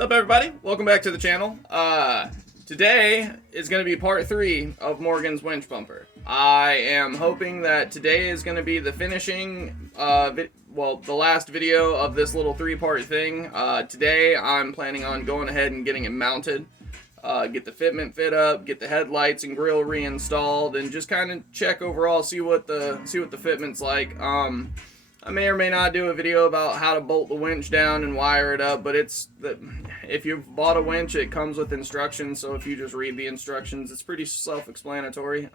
What's up, everybody? Welcome back to the channel. Today is going to be part 3 of Morgan's winch bumper. I am hoping that today is going to be the finishing, the last video of this little 3-part thing. Today I'm planning on going ahead and getting it mounted, get the fitment fit up, get the headlights and grill reinstalled, and just kind of check overall, see what the fitment's like. I may or may not do a video about how to bolt the winch down and wire it up, but if you've bought a winch, it comes with instructions, so if you just read the instructions, it's pretty self-explanatory.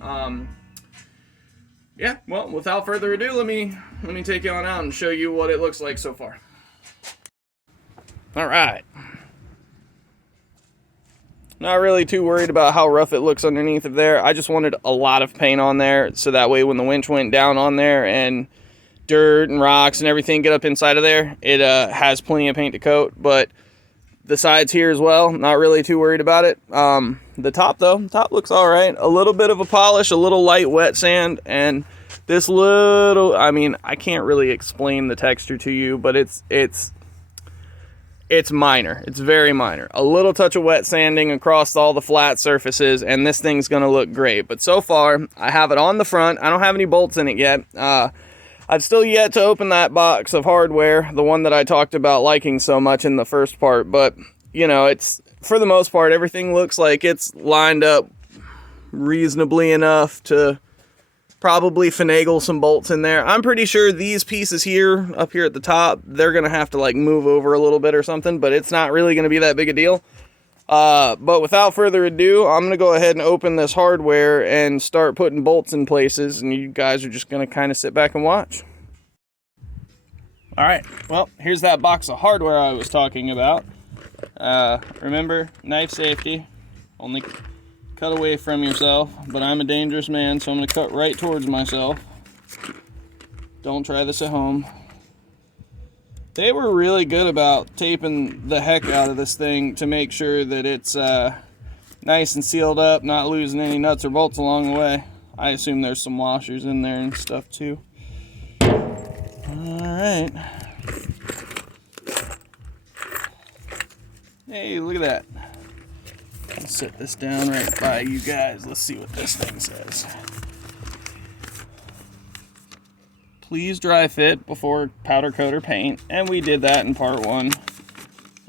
Yeah, well, without further ado, let me take you on out and show you what it looks like so far. Alright. Not really too worried about how rough it looks underneath of there. I just wanted a lot of paint on there, so that way when the winch went down on there and dirt and rocks and everything get up inside of there, it has plenty of paint to coat. But the sides here as well, not really too worried about it. The top though, looks all right. A little bit of a polish, a little light wet sand, and this little, I mean, I can't really explain the texture to you, but it's minor. It's very minor. A little touch of wet sanding across all the flat surfaces, and this thing's gonna look great. But so far, I have it on the front. I don't have any bolts in it yet. I've still yet to open that box of hardware, the one that I talked about liking so much in the first part, but, you know, it's, for the most part, everything looks like it's lined up reasonably enough to probably finagle some bolts in there. I'm pretty sure these pieces here, up here at the top, they're going to have to, like, move over a little bit or something, but it's not really going to be that big a deal. But without further ado, I'm going to go ahead and open this hardware and start putting bolts in places, and you guys are just going to kind of sit back and watch. Alright, well, here's that box of hardware I was talking about. Remember, knife safety, only cut away from yourself, but I'm a dangerous man, so I'm going to cut right towards myself. Don't try this at home. They were really good about taping the heck out of this thing to make sure that it's nice and sealed up, not losing any nuts or bolts along the way. I assume there's some washers in there and stuff too. Alright. Hey, look at that. I'll set this down right by you guys. Let's see what this thing says. Please dry fit before powder coat or paint, and we did that in part 1.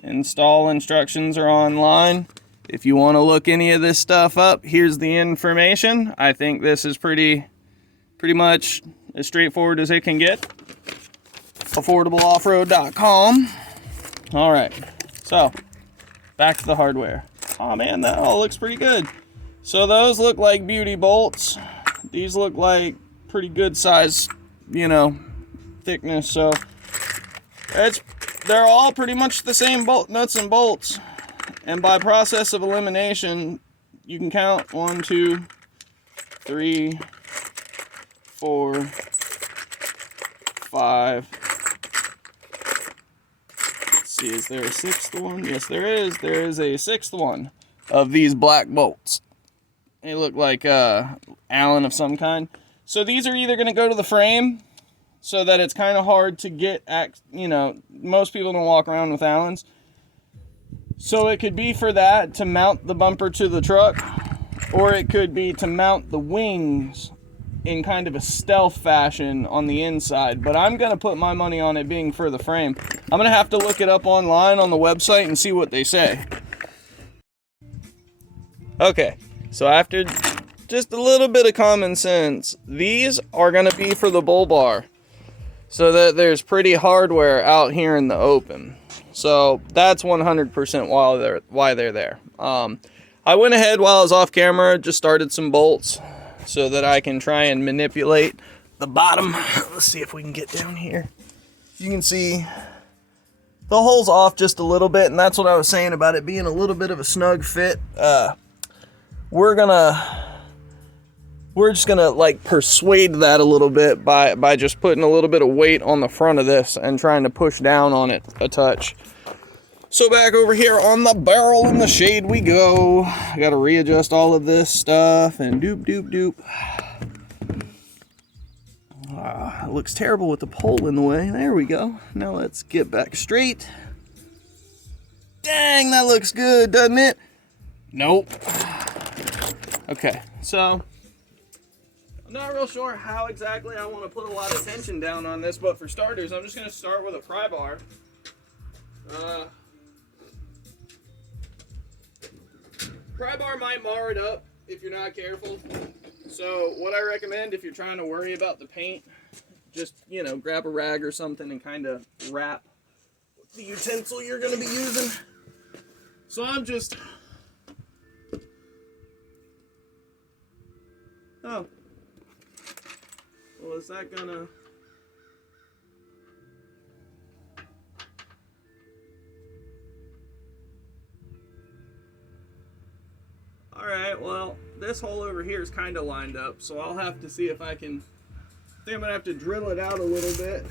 Install instructions are online. If you want to look any of this stuff up, here's the information. I think this is pretty much as straightforward as it can get. AffordableOffroad.com. Alright, so back to the hardware. Oh man, that all looks pretty good. So those look like beauty bolts. These look like pretty good size, you know, thickness, so they're all pretty much the same bolt nuts and bolts, and by process of elimination you can count 1, 2, 3, 4, 5. Let's see, is there a 6th one? Yes, there is a 6th one of these black bolts. They look like Allen of some kind. So these are either going to go to the frame so that it's kind of hard to get at, you know, most people don't walk around with Allens. So it could be for that, to mount the bumper to the truck, or it could be to mount the wings in kind of a stealth fashion on the inside. But I'm going to put my money on it being for the frame. I'm going to have to look it up online on the website and see what they say. Okay, so after just a little bit of common sense, these are going to be for the bull bar, so that there's pretty hardware out here in the open. So that's 100% why they're there. I went ahead while I was off camera, just started some bolts so that I can try and manipulate the bottom. Let's see if we can get down here. You can see the hole's off just a little bit, and that's what I was saying about it being a little bit of a snug fit. We're just gonna like persuade that a little bit by just putting a little bit of weight on the front of this and trying to push down on it a touch. So back over here on the barrel in the shade we go. I gotta readjust all of this stuff and doop. It looks terrible with the pole in the way. There we go. Now let's get back straight. Dang, that looks good, doesn't it? Nope. Okay, so I'm not real sure how exactly I want to put a lot of tension down on this, but for starters, I'm just going to start with a pry bar. Pry bar might mar it up if you're not careful. So what I recommend if you're trying to worry about the paint, just, you know, grab a rag or something and kind of wrap the utensil you're going to be using. So I'm just... Oh. Well, is that gonna... Alright, well, this hole over here is kind of lined up, so I'll have to see if I can... I think I'm gonna have to drill it out a little bit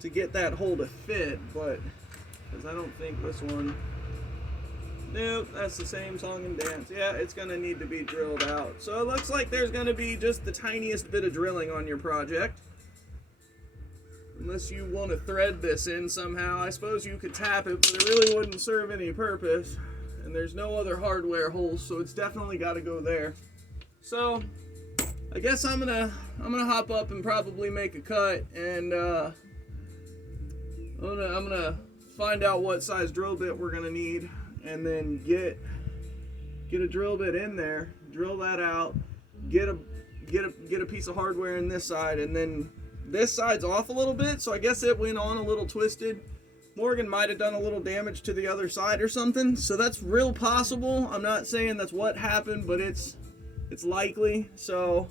to get that hole to fit, but... Because I don't think this one... Nope, that's the same song and dance. Yeah, it's gonna need to be drilled out. So it looks like there's gonna be just the tiniest bit of drilling on your project. Unless you want to thread this in somehow. I suppose you could tap it, but it really wouldn't serve any purpose. And there's no other hardware holes, so it's definitely gotta go there. So I guess I'm gonna hop up and probably make a cut, and I'm gonna find out what size drill bit we're gonna need. And then get a drill bit in there, drill that out, get a piece of hardware in this side, and then this side's off a little bit, so I guess it went on a little twisted. Morgan might have done a little damage to the other side or something, so that's real possible. I'm not saying that's what happened, but it's likely. So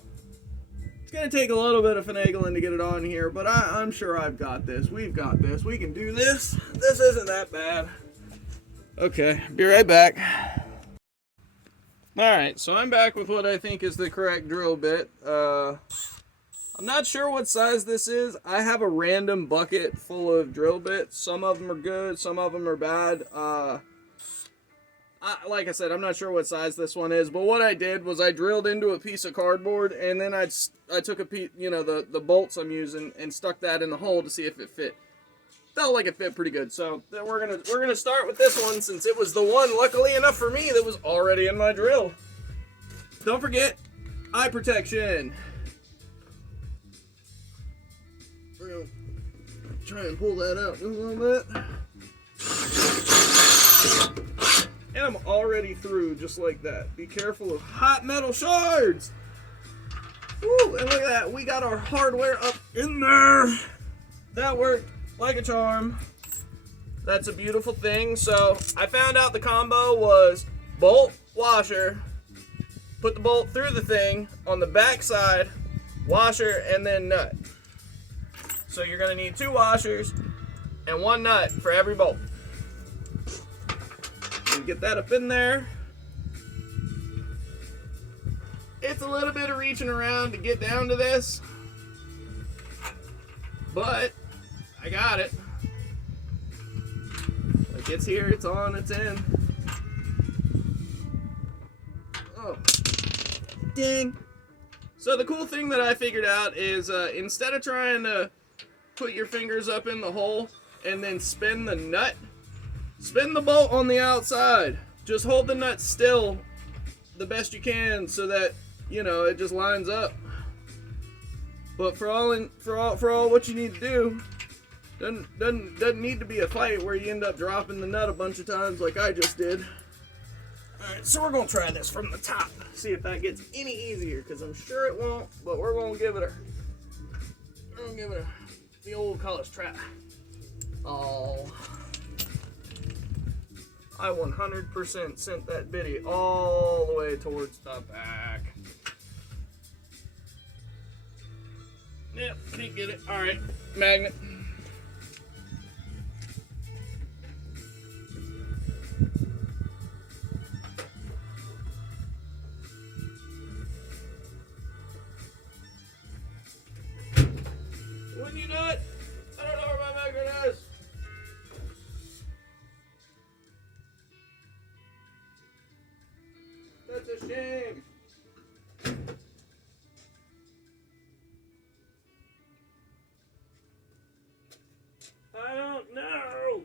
it's gonna take a little bit of finagling to get it on here, but I'm sure I've got this. We've got this. We can do this. This isn't that bad. Okay, be right back. Alright, so I'm back with what I think is the correct drill bit. I'm not sure what size this is. I have a random bucket full of drill bits. Some of them are good, some of them are bad. Like I said, I'm not sure what size this one is, but what I did was I drilled into a piece of cardboard, and then I took a piece, you know, the bolts I'm using, and stuck that in the hole to see if it fit. Felt like it fit pretty good, so then we're gonna start with this one, since it was the one, luckily enough for me, that was already in my drill. Don't forget eye protection. We're gonna try and pull that out just a little bit, and I'm already through just like that. Be careful of hot metal shards. Woo! And look at that, we got our hardware up in there. That worked like a charm. That's a beautiful thing. So I found out the combo was bolt, washer, put the bolt through the thing on the back side, washer, and then nut. So you're gonna need 2 washers and 1 nut for every bolt. And get that up in there. It's a little bit of reaching around to get down to this, but I got it. Like, it's here, it's on, it's in. Oh, dang. So the cool thing that I figured out is instead of trying to put your fingers up in the hole and then spin the nut, spin the bolt on the outside. Just hold the nut still the best you can so that, you know, it just lines up. But for all what you need to do, doesn't need to be a fight where you end up dropping the nut a bunch of times like I just did. Alright, so we're gonna try this from the top, see if that gets any easier, because I'm sure it won't, but we're gonna give it the old college try. Oh, I 100% sent that bitty all the way towards the back. Yep, can't get it. Alright, magnet. Wouldn't you nut? I don't know where my magnet is. That's a shame. I don't know.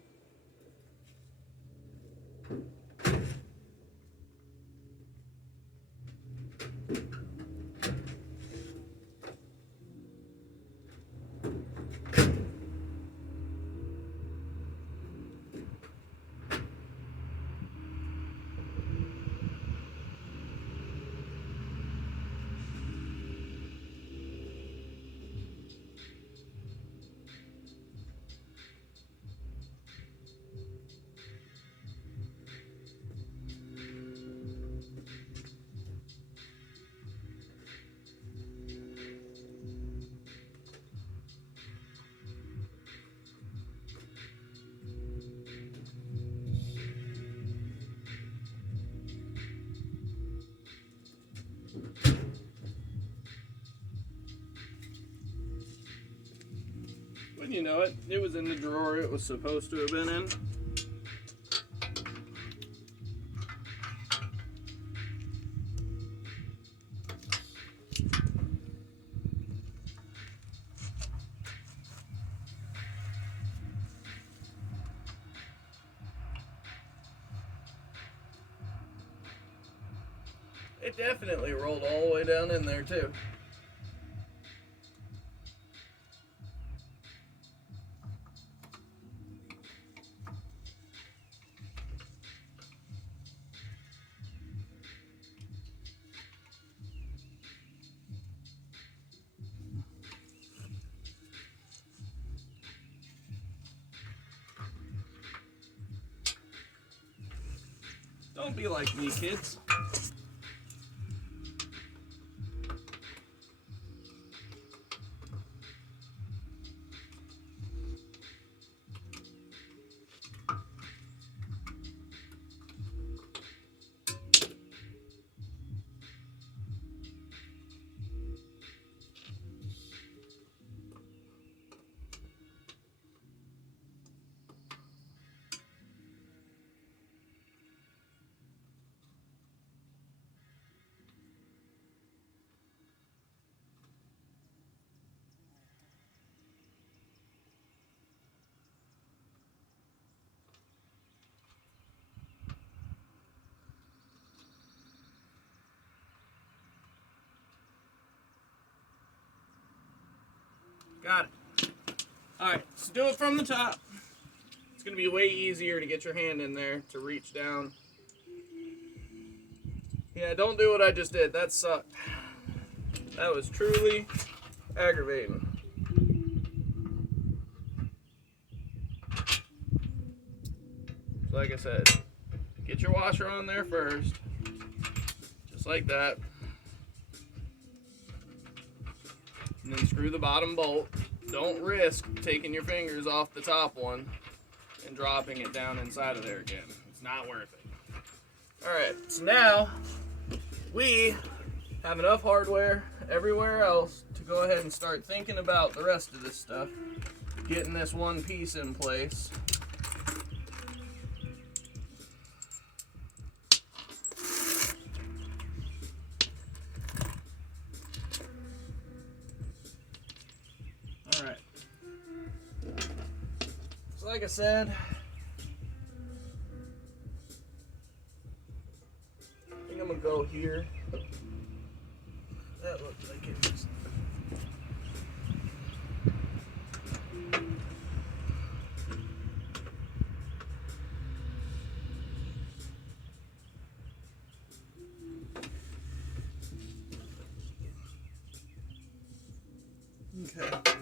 Wouldn't you know it? It was in the drawer it was supposed to have been in. It definitely rolled all the way down in there too. Don't be like me, kids. Got it. Alright, so do it from the top. It's going to be way easier to get your hand in there to reach down. Yeah, don't do what I just did. That sucked. That was truly aggravating. So like I said, get your washer on there first. Just like that. And then screw the bottom bolt. Don't risk taking your fingers off the top one and dropping it down inside of there again. It's not worth it. Alright, so now we have enough hardware everywhere else to go ahead and start thinking about the rest of this stuff. Getting this one piece in place. Alright. So like I said, I think I'm gonna go here. That looks like it is. Okay.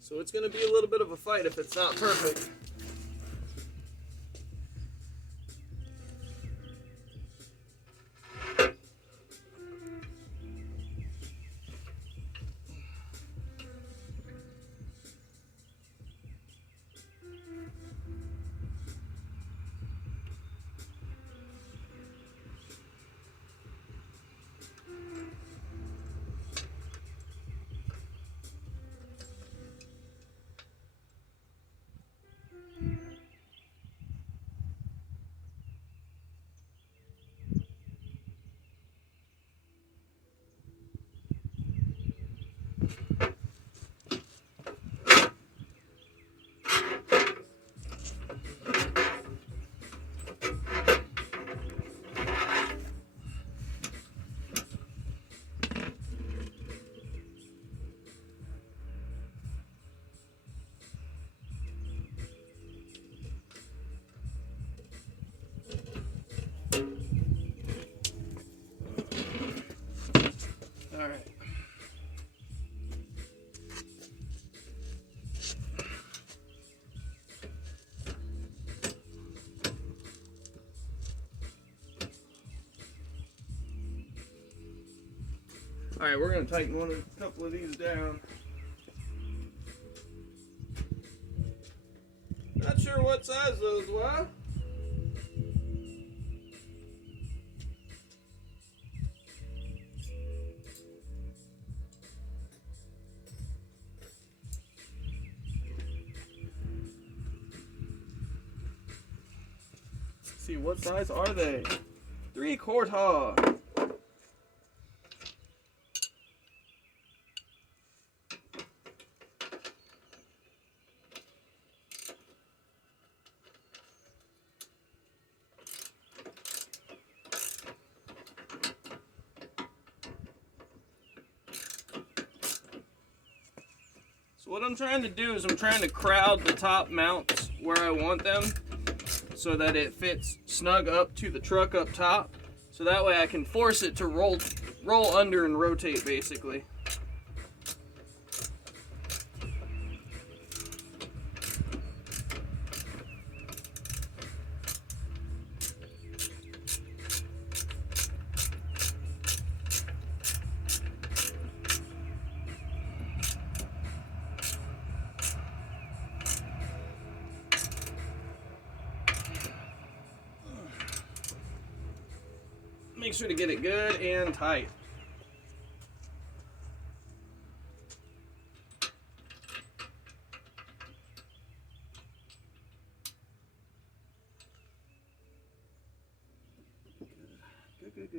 So it's going to be a little bit of a fight if it's not perfect. All right. All right, we're going to tighten a couple of these down. Not sure what size those were. see, what size are they? 3/4. So what I'm trying to do is I'm trying to crowd the top mounts where I want them so that it fits snug up to the truck up top. So that way I can force it to roll under and rotate basically. Make sure to get it good and tight.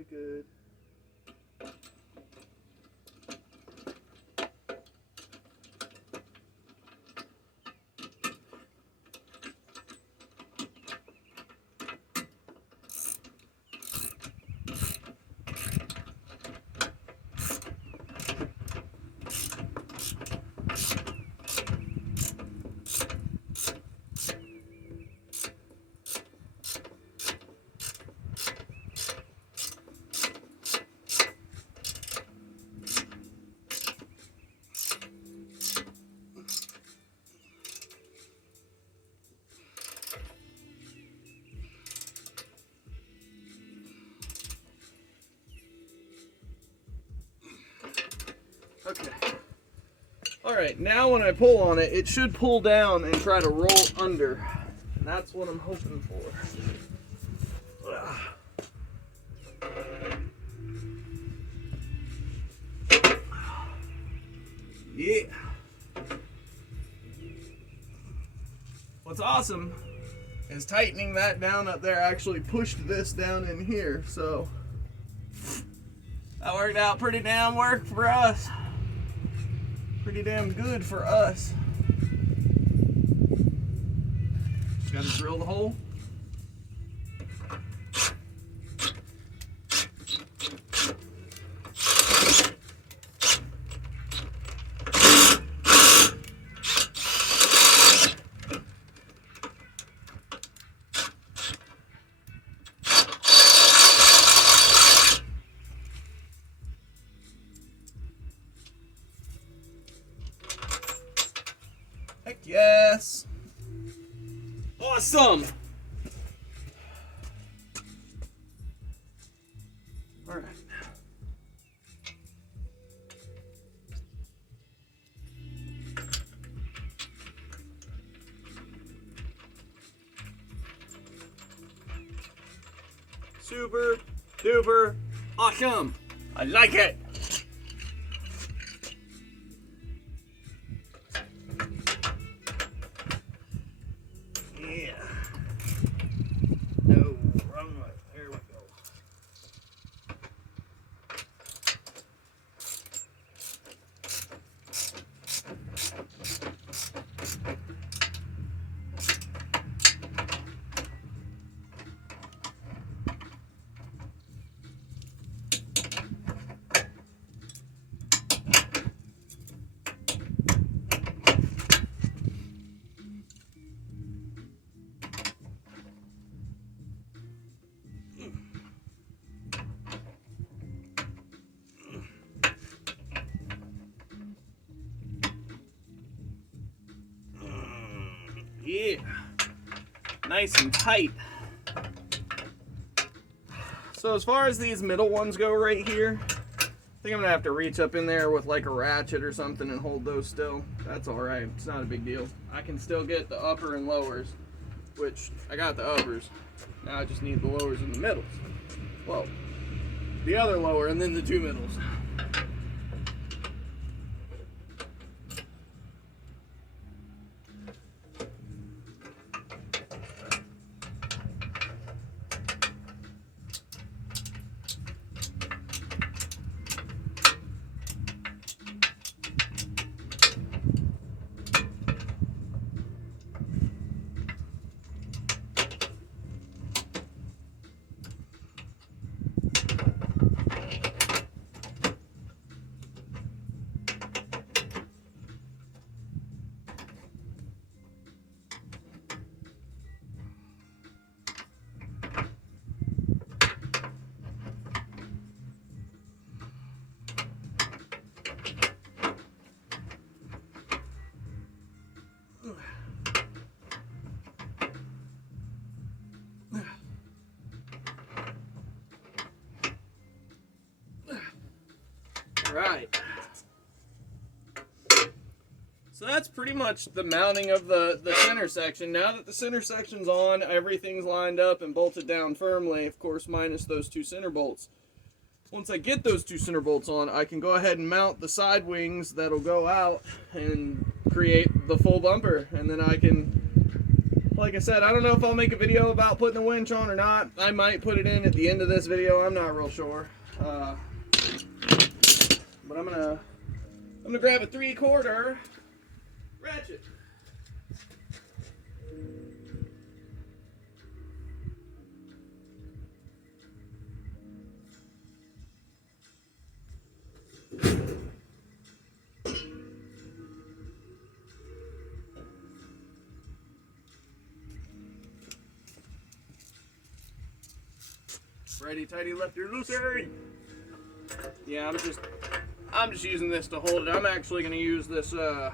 Good. Okay. Alright, now when I pull on it, it should pull down and try to roll under. And that's what I'm hoping for. Yeah. What's awesome is tightening that down up there actually pushed this down in here, so that worked out pretty damn work for us. Pretty damn good for us. Just gotta drill the hole. Heck yes! Awesome! Alright. Super duper awesome! I like it! No, wrong way. There we go. Yeah, nice and tight. So as far as these middle ones go right here, I think I'm gonna have to reach up in there with like a ratchet or something and hold those still. That's all right, it's not a big deal. I can still get the upper and lowers, which I got the uppers. Now I just need the lowers and the middles. Well, the other lower and then the two middles. Alright. So that's pretty much the mounting of the center section. Now that the center section's on, everything's lined up and bolted down firmly, of course minus those 2 center bolts. Once I get those 2 center bolts on, I can go ahead and mount the side wings that'll go out and create the full bumper. And then I can, like I said, I don't know if I'll make a video about putting the winch on or not. I might put it in at the end of this video, I'm not real sure. But I'm gonna grab a 3/4 ratchet. Righty tighty, lefty loosey. Yeah, I'm just using this to hold it. I'm actually going to use this wrong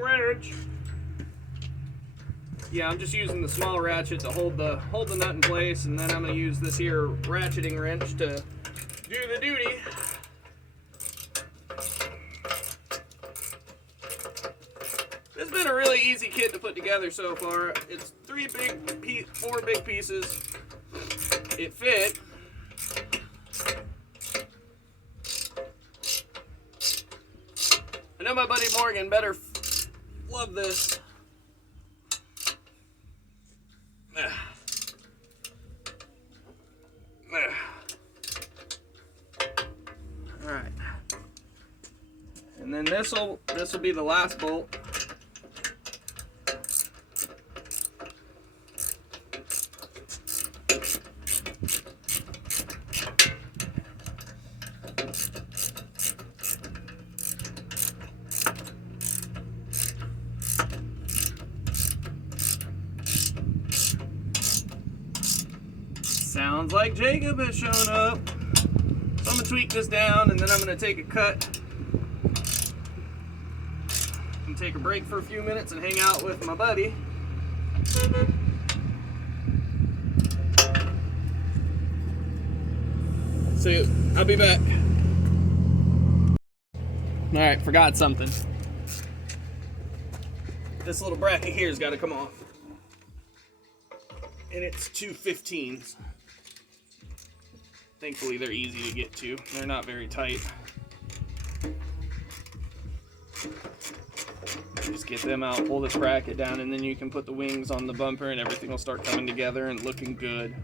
wrench. Yeah, I'm just using the small ratchet to hold the nut in place, and then I'm going to use this here ratcheting wrench to do the duty. This has been a really easy kit to put together so far. It's 4 big pieces. It fit. I know my buddy Morgan better love this. Alright. And then this'll be the last bolt. Sounds like Jacob has shown up. So I'm gonna tweak this down, and then I'm gonna take a cut and take a break for a few minutes and hang out with my buddy. So I'll be back. All right, forgot something. This little bracket here's got to come off, and it's 215s. Thankfully, they're easy to get to. They're not very tight. Just get them out, pull this bracket down, and then you can put the wings on the bumper and everything will start coming together and looking good.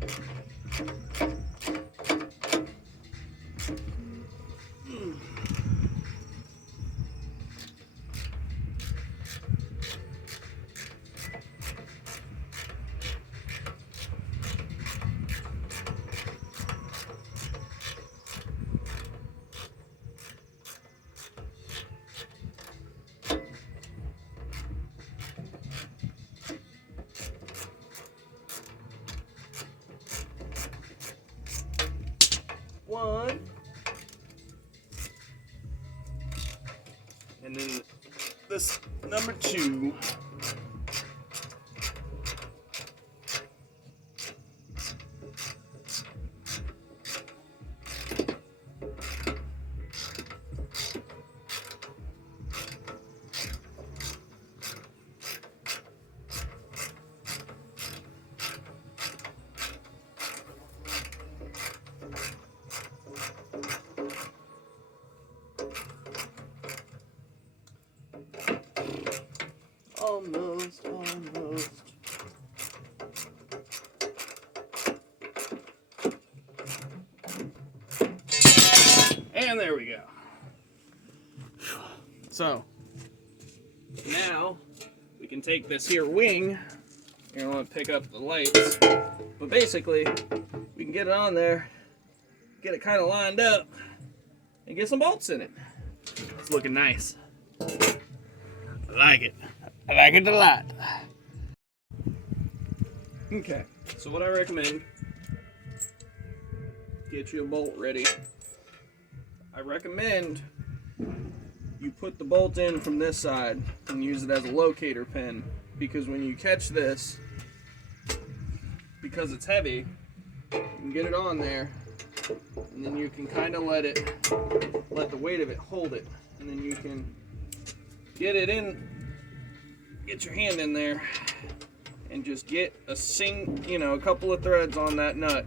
One, and then this number 2. Almost. And there we go. So, now we can take this here wing. You're gonna want to pick up the lights. But basically, we can get it on there, get it kind of lined up, and get some bolts in it. It's looking nice. I like it. I like it a lot. Okay, so what I recommend, get you a bolt ready. I recommend you put the bolt in from this side and use it as a locator pin, because when you catch this, because it's heavy, you can get it on there, and and then you can kind of let the weight of it hold it, and then you can get it in, get your hand in there, and just get a couple of threads on that nut.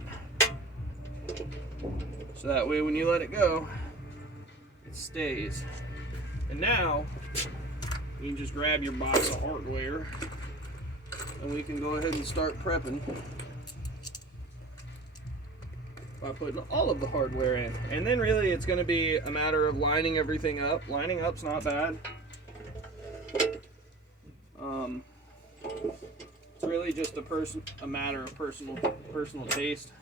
So that way when you let it go, it stays. And now, you can just grab your box of hardware, and we can go ahead and start prepping by putting all of the hardware in. And then really it's going to be a matter of lining everything up. Lining up's not bad. It's really just a matter of personal taste.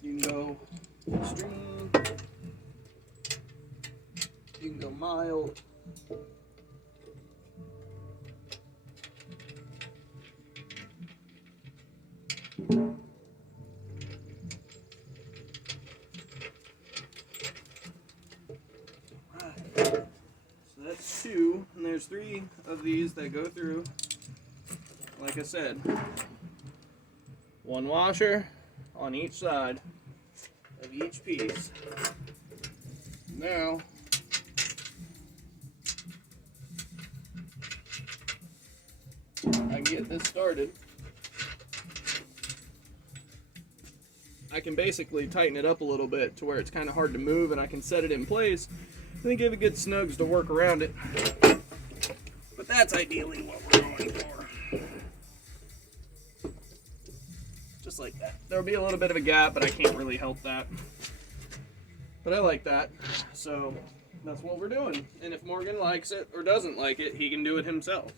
You can go extreme, you can go mild. So that's 2, and there's 3 of these that go through. Like I said, 1 washer on each side of each piece. Now, I can get this started. I can basically tighten it up a little bit to where it's kind of hard to move, and I can set it in place and then give it good snugs to work around it. But that's ideally what we're going for. Just like that. There'll be a little bit of a gap, but I can't really help that. But I like that, so that's what we're doing. And if Morgan likes it or doesn't like it, he can do it himself.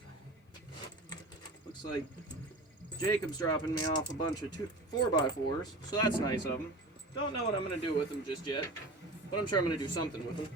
Looks like Jacob's dropping me off a bunch of 4x4s, so that's nice of him. Don't know what I'm going to do with them just yet, but I'm sure I'm going to do something with them.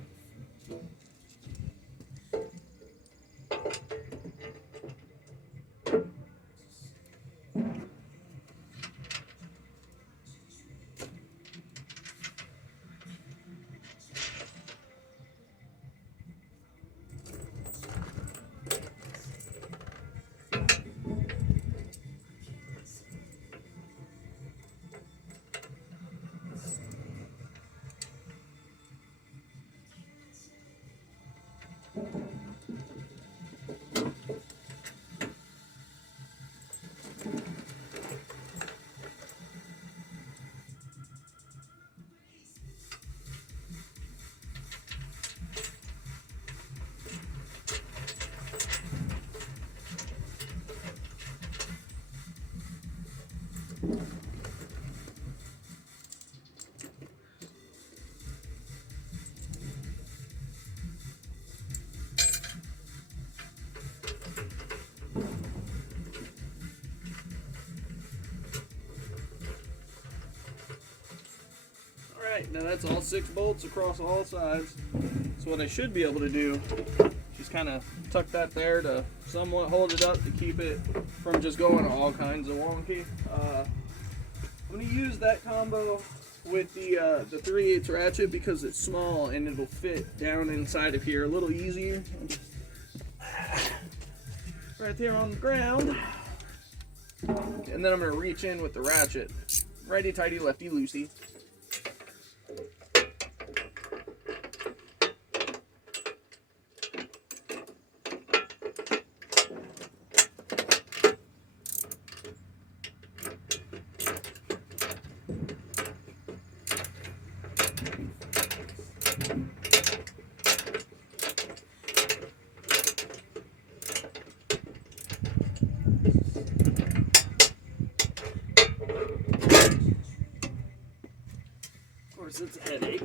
Alright, now that's all 6 bolts across all sides. So what I should be able to do is kind of tuck that there to somewhat hold it up to keep it from just going all kinds of wonky. I'm going to use that combo with the 3/8 ratchet because it's small and it'll fit down inside of here a little easier. Right there on the ground. And then I'm going to reach in with the ratchet. Righty tighty, lefty loosey. Of course, it's a headache.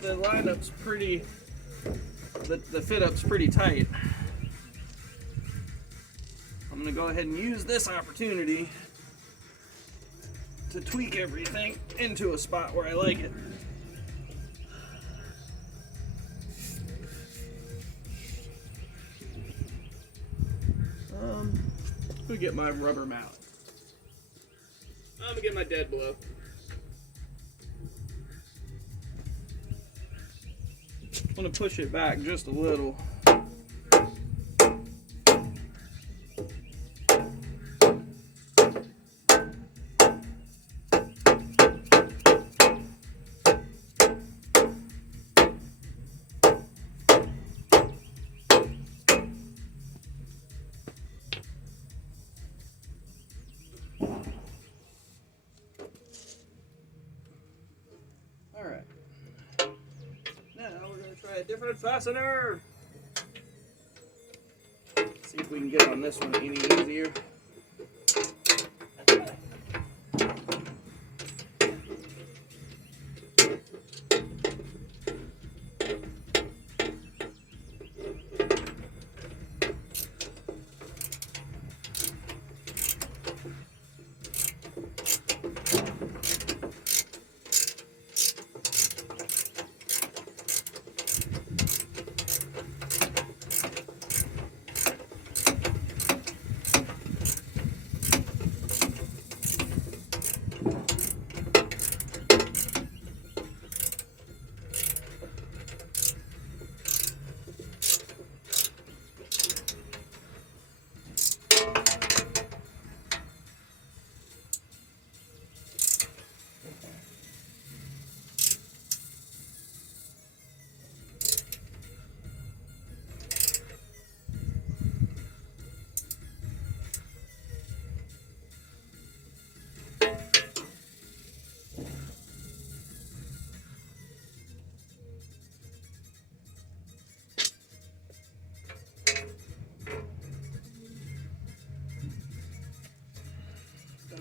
the lineup's pretty, the fit up's pretty tight. I'm gonna go ahead and use this opportunity to tweak everything into a spot where I like it. Let me get my rubber mallet. I'm gonna get my dead blow. I'm gonna push it back just a little. Alright, now we're going to try a different fastener. See if we can get on this one any easier.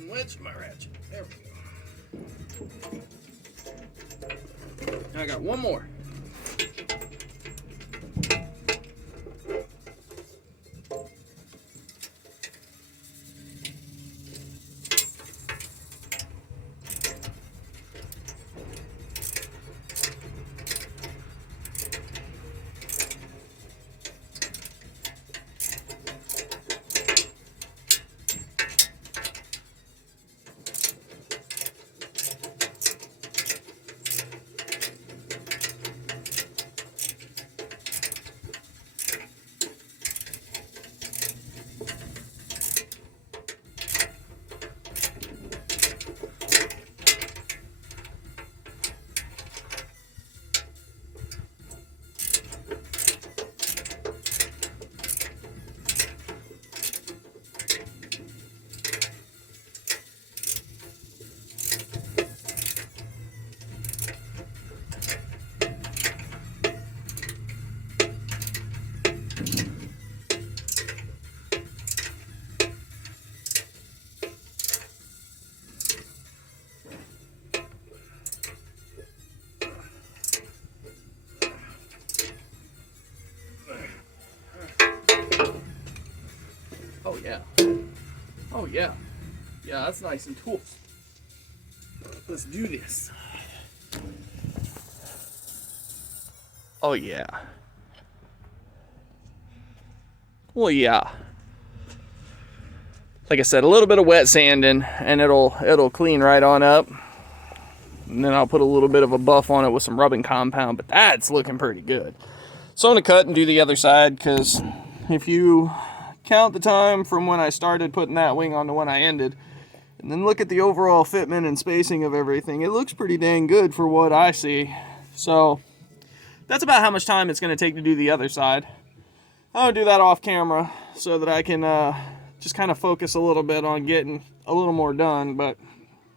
Wedge my ratchet. There we go. I got one more. Oh yeah. Oh yeah. Yeah, that's nice and cool. Let's do this. Oh yeah. Well, yeah. Like I said, a little bit of wet sanding and it'll clean right on up. And then I'll put a little bit of a buff on it with some rubbing compound, but that's looking pretty good. So I'm gonna cut and do the other side, because if you count the time from when I started putting that wing on to when I ended, and then look at the overall fitment and spacing of everything, it looks pretty dang good for what I see. So that's about how much time it's gonna take to do the other side. I'll do that off camera so that I can just kind of focus a little bit on getting a little more done, but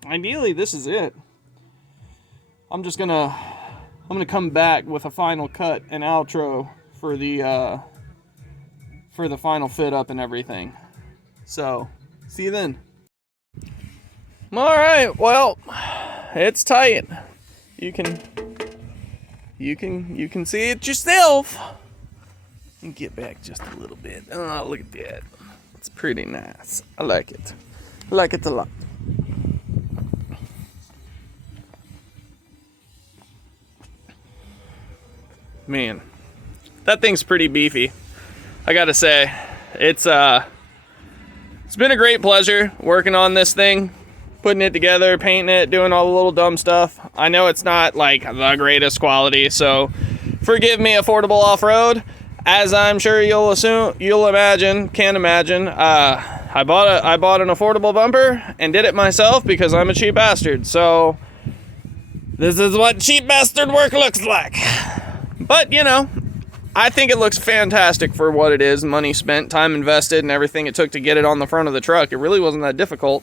ideally this is it. I'm gonna come back with a final cut and outro for the final fit up and everything. So see you then. All right, well, it's tight. You can You can see it yourself. And get back just a little bit. Oh, look at that. It's pretty nice. I like it. I like it a lot. Man, that thing's pretty beefy. I gotta say, it's been a great pleasure working on this thing, putting it together, painting it, doing all the little dumb stuff. I know it's not like the greatest quality, so forgive me, affordable off-road. As I'm sure can imagine. I bought an affordable bumper and did it myself because I'm a cheap bastard. So this is what cheap bastard work looks like. But you know, I think it looks fantastic for what it is. Money spent, time invested, and everything it took to get it on the front of the truck. It really wasn't that difficult.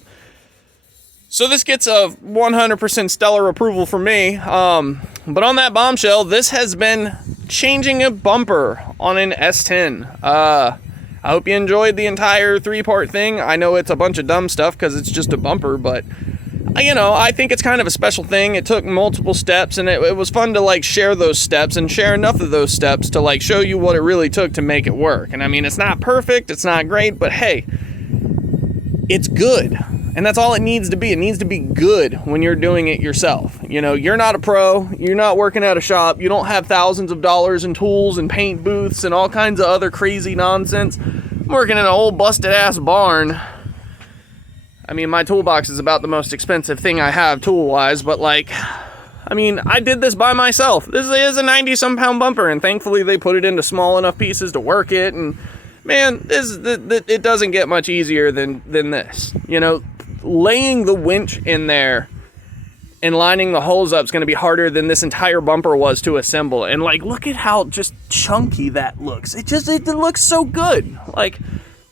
So this gets a 100% stellar approval from me. But on that bombshell, this has been changing a bumper on an S10. I hope you enjoyed the entire 3-part thing. I know it's a bunch of dumb stuff because it's just a bumper, but you know, I think it's kind of a special thing. It took multiple steps, and it was fun to like share those steps and share enough of those steps to like show you what it really took to make it work. And I mean, it's not perfect, it's not great, but hey, it's good. And that's all it needs to be. It needs to be good when you're doing it yourself. You know, you're not a pro, you're not working at a shop, you don't have thousands of dollars in tools and paint booths and all kinds of other crazy nonsense. I'm working in an old busted ass barn. I mean, my toolbox is about the most expensive thing I have tool-wise, but like, I mean, I did this by myself. This is a 90-some pound bumper, and thankfully they put it into small enough pieces to work it, and man, it doesn't get much easier than this. You know, laying the winch in there and lining the holes up is going to be harder than this entire bumper was to assemble. And like, look at how just chunky that looks. It looks so good. Like,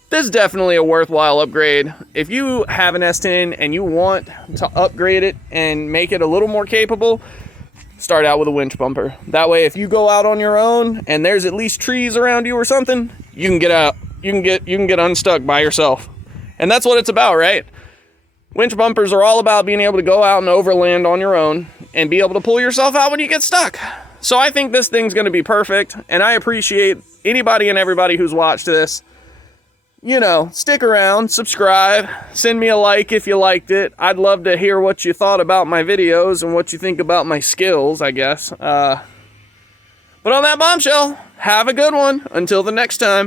this is definitely a worthwhile upgrade. If you have an S10 and you want to upgrade it and make it a little more capable, start out with a winch bumper. That way, if you go out on your own and there's at least trees around you or something, you can get out. You can get unstuck by yourself. And that's what it's about, right? Winch bumpers are all about being able to go out and overland on your own and be able to pull yourself out when you get stuck. So I think this thing's going to be perfect, and I appreciate anybody and everybody who's watched this. You know, stick around, subscribe, send me a like if you liked it. I'd love to hear what you thought about my videos and what you think about my skills, I guess. But on that bombshell, have a good one. Until the next time.